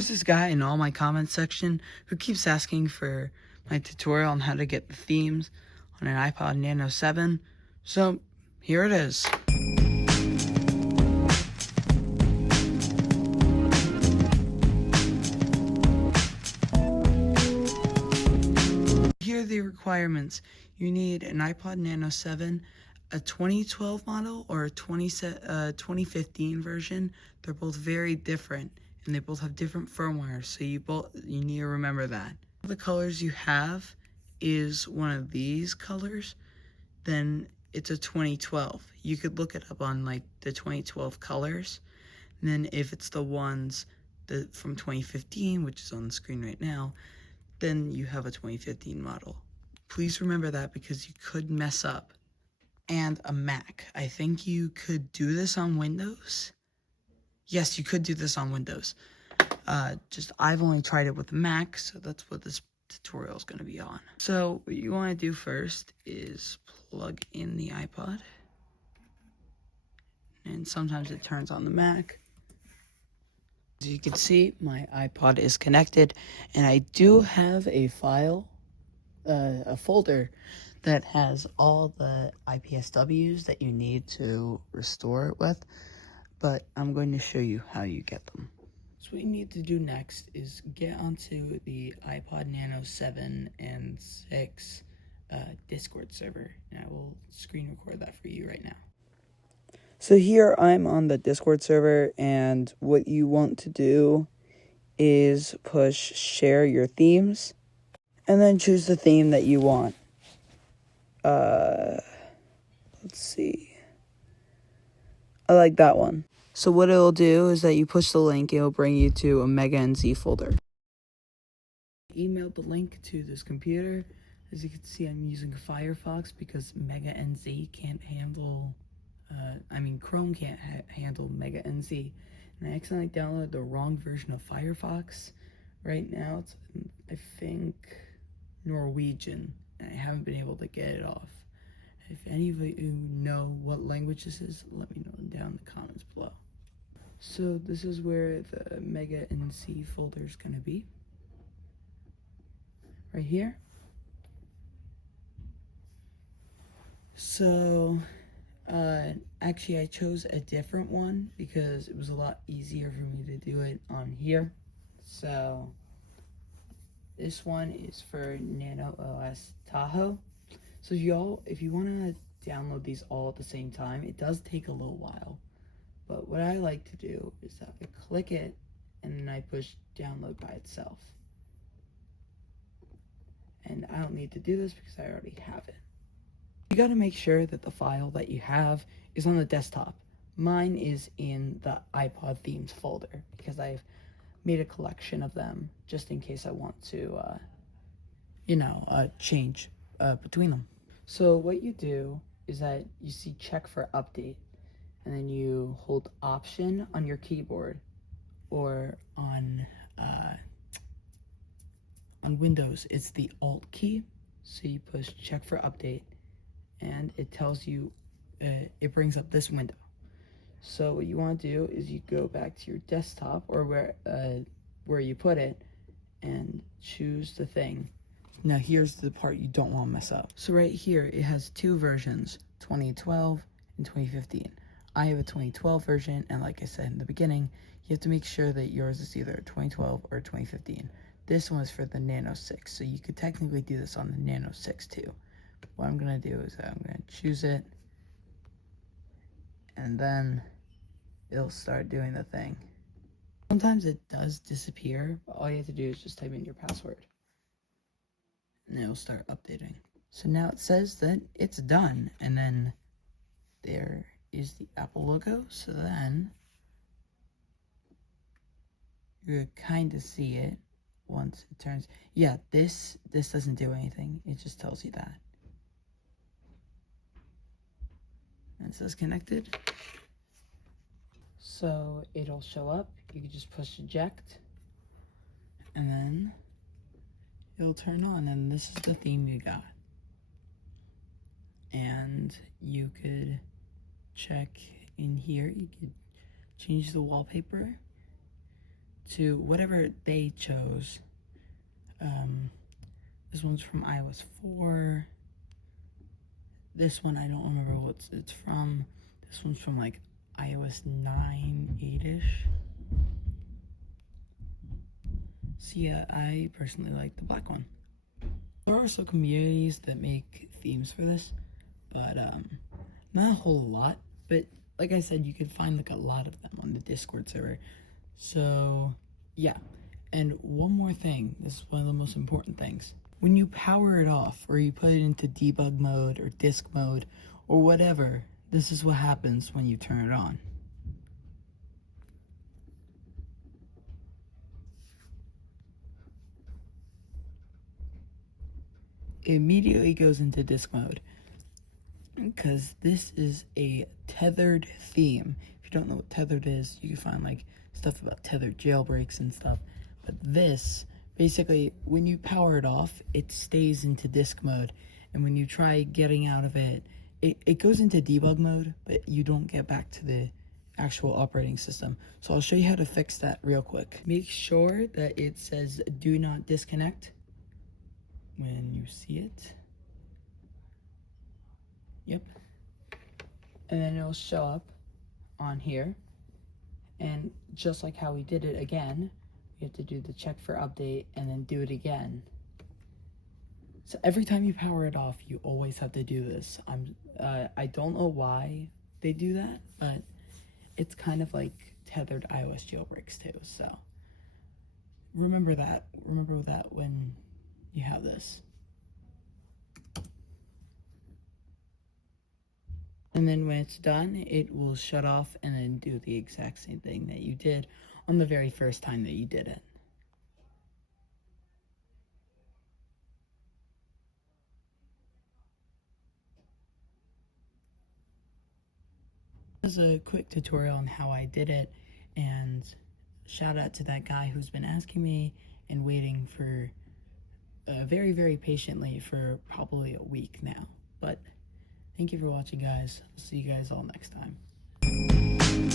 There's this guy in all my comments section who keeps asking for my tutorial on how to get the themes on an iPod Nano 7, so here it is. Here are the requirements. You need an iPod Nano 7, a 2012 model, or a 2015 version. They're both very different, and they both have different firmware, so you need to remember that. The colors you have is one of these colors, then it's a 2012. You could look it up on like the 2012 colors, and then if it's the ones from 2015, which is on the screen right now, then you have a 2015 model. Please remember that because you could mess up. And a Mac. I think you could do this on Windows. Yes, you could do this on Windows. I've only tried it with a Mac, so that's what this tutorial is going to be on. So what you want to do first is plug in the iPod. And sometimes it turns on the Mac. As you can see, my iPod is connected, and I do have a file, a folder that has all the IPSWs that you need to restore it with, but I'm going to show you how you get them. So what you need to do next is get onto the iPod Nano 7 and 6 Discord server, and I will screen record that for you right now. So here I'm on the Discord server, and what you want to do is push share your themes, and then choose the theme that you want. Let's see. I like that one. So what it'll do is that you push the link, it'll bring you to a Mega NZ folder. Emailed the link to this computer. As you can see, I'm using Firefox because Mega NZ can't handle, Chrome can't handle Mega NZ. And I accidentally downloaded the wrong version of Firefox. Right now, it's, I think, Norwegian. And I haven't been able to get it off. If any of you know what language this is, let me know down in the comments below. So this is where the Mega NC folder is going to be. Right here. So, actually I chose a different one because it was a lot easier for me to do it on here. So, this one is for Nano OS Tahoe. So if you want to download these all at the same time, it does take a little while. But what I like to do is that I click it and then I push download by itself. And I don't need to do this because I already have it. You got to make sure that the file that you have is on the desktop. Mine is in the iPod themes folder because I've made a collection of them just in case I want to, change between them. So what you do is that you see check for update, and then you hold option on your keyboard, or on Windows it's the alt key. So you push check for update, and it tells you, it brings up this window. So what you want to do is you go back to your desktop or where you put it and choose the thing. Now here's the part you don't want to mess up. So right here it has two versions, 2012 and 2015. I have a 2012 version, and like I said in the beginning, you have to make sure that yours is either 2012 or 2015. This one is for the Nano 6, so you could technically do this on the Nano 6 too. What I'm going to do is I'm going to choose it, and then it'll start doing the thing. Sometimes it does disappear, but all you have to do is just type in your password, and it'll start updating. So now it says that it's done, and then there is the Apple logo, so then you're kind of see it once it turns. Yeah, this doesn't do anything, it just tells you that. And it says connected. So it'll show up, you can just push eject, and then it'll turn on, and this is the theme you got. And you could check in here, you could change the wallpaper to whatever they chose. This one's from iOS 4. This one I don't remember what it's from. This one's from like iOS 9, 8-ish. So yeah, I personally like the black one. There are also communities that make themes for this, but not a whole lot. But like I said, you could find like a lot of them on the Discord server. So yeah, and one more thing, this is one of the most important things. When you power it off, or you put it into debug mode or disk mode or whatever, this is what happens when you turn it on. It immediately goes into disk mode because this is a tethered theme. If you don't know what tethered is, you can find like stuff about tethered jailbreaks and stuff. But this, basically, when you power it off, it stays into disk mode. And when you try getting out of it, it goes into debug mode, but you don't get back to the actual operating system. So I'll show you how to fix that real quick. Make sure that it says do not disconnect when you see it. Yep. And then it'll show up on here. And just like how we did it again, we have to do the check for update and then do it again. So every time you power it off, you always have to do this. I don't know why they do that, but it's kind of like tethered iOS jailbreaks too. So remember that. Remember that when you have this. And then when it's done, it will shut off and then do the exact same thing that you did on the very first time that you did it. This is a quick tutorial on how I did it, and shout out to that guy who's been asking me and waiting for very, very patiently for probably a week now. But thank you for watching, guys. I'll see you guys all next time.